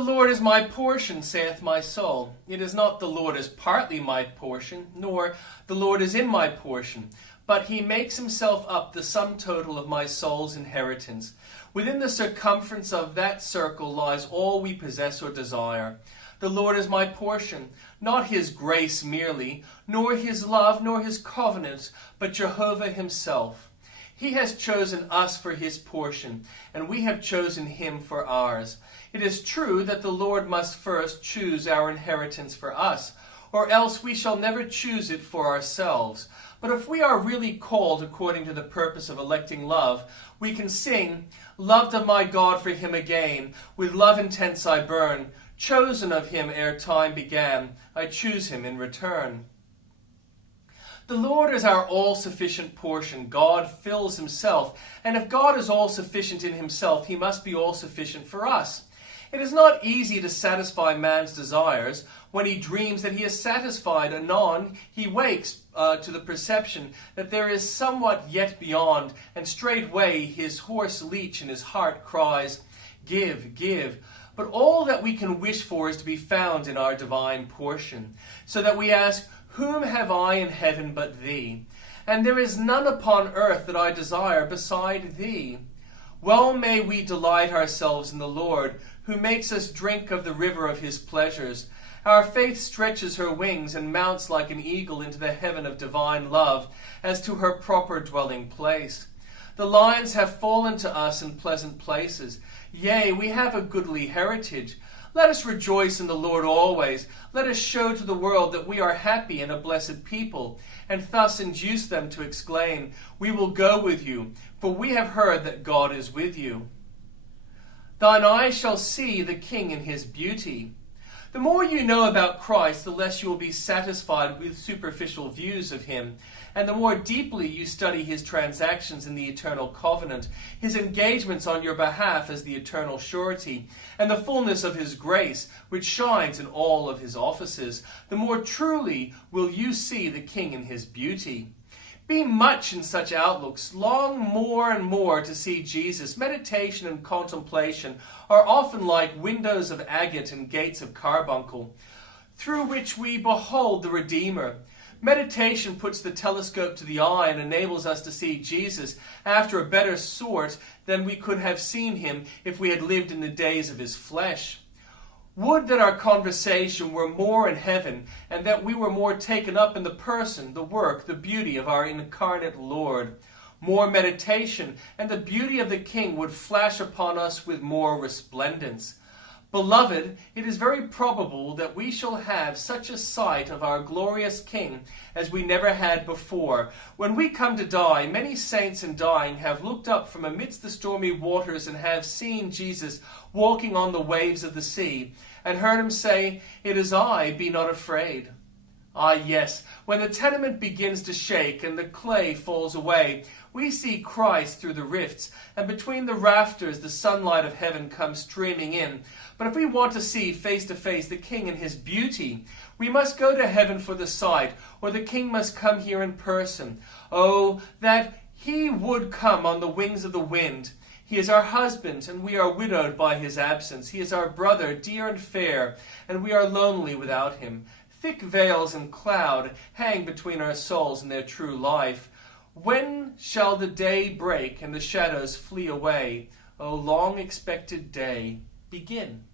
The Lord is my portion, saith my soul. It is not the Lord is partly my portion, nor the Lord is in my portion, but he makes himself up the sum total of my soul's inheritance. Within the circumference of that circle lies all we possess or desire. The Lord is my portion, not his grace merely, nor his love, nor his covenants, but Jehovah himself. He has chosen us for his portion, and we have chosen him for ours. It is true that the Lord must first choose our inheritance for us, or else we shall never choose it for ourselves. But if we are really called according to the purpose of electing love, we can sing, "Loved of my God for him again, with love intense I burn, chosen of him ere time began, I choose him in return." The Lord is our all-sufficient portion. God fills himself, and if God is all-sufficient in himself, he must be all-sufficient for us. It is not easy to satisfy man's desires. When he dreams that he is satisfied, anon he wakes to the perception that there is somewhat yet beyond, and straightway his hoarse leech in his heart cries, "Give, give." But all that we can wish for is to be found in our divine portion, so that we ask, "Whom have I in heaven but thee? And there is none upon earth that I desire beside thee." Well may we delight ourselves in the Lord, who makes us drink of the river of his pleasures. Our faith stretches her wings and mounts like an eagle into the heaven of divine love, as to her proper dwelling place. The lines have fallen to us in pleasant places. Yea, we have a goodly heritage. Let us rejoice in the Lord always. Let us show to the world that we are happy and a blessed people, and thus induce them to exclaim, "We will go with you, for we have heard that God is with you." Thine eyes shall see the King in his beauty. The more you know about Christ, the less you will be satisfied with superficial views of him, and the more deeply you study his transactions in the eternal covenant, his engagements on your behalf as the eternal surety, and the fullness of his grace, which shines in all of his offices, the more truly will you see the King in his beauty. Be much in such outlooks, long more and more to see Jesus. Meditation and contemplation are often like windows of agate and gates of carbuncle, through which we behold the Redeemer. Meditation puts the telescope to the eye and enables us to see Jesus after a better sort than we could have seen him if we had lived in the days of his flesh. Would that our conversation were more in heaven, and that we were more taken up in the person, the work, the beauty of our incarnate Lord. More meditation, and the beauty of the King would flash upon us with more resplendence. Beloved, it is very probable that we shall have such a sight of our glorious King as we never had before. When we come to die, many saints in dying have looked up from amidst the stormy waters and have seen Jesus walking on the waves of the sea, and heard him say, "It is I, be not afraid." Ah, yes, when the tenement begins to shake and the clay falls away, we see Christ through the rifts, and between the rafters the sunlight of heaven comes streaming in. But if we want to see face to face the King in his beauty, we must go to heaven for the sight, or the King must come here in person. Oh, that he would come on the wings of the wind! He is our husband, and we are widowed by his absence. He is our brother, dear and fair, and we are lonely without him. Thick veils and cloud hang between our souls and their true life. When shall the day break and the shadows flee away? O long-expected day, begin.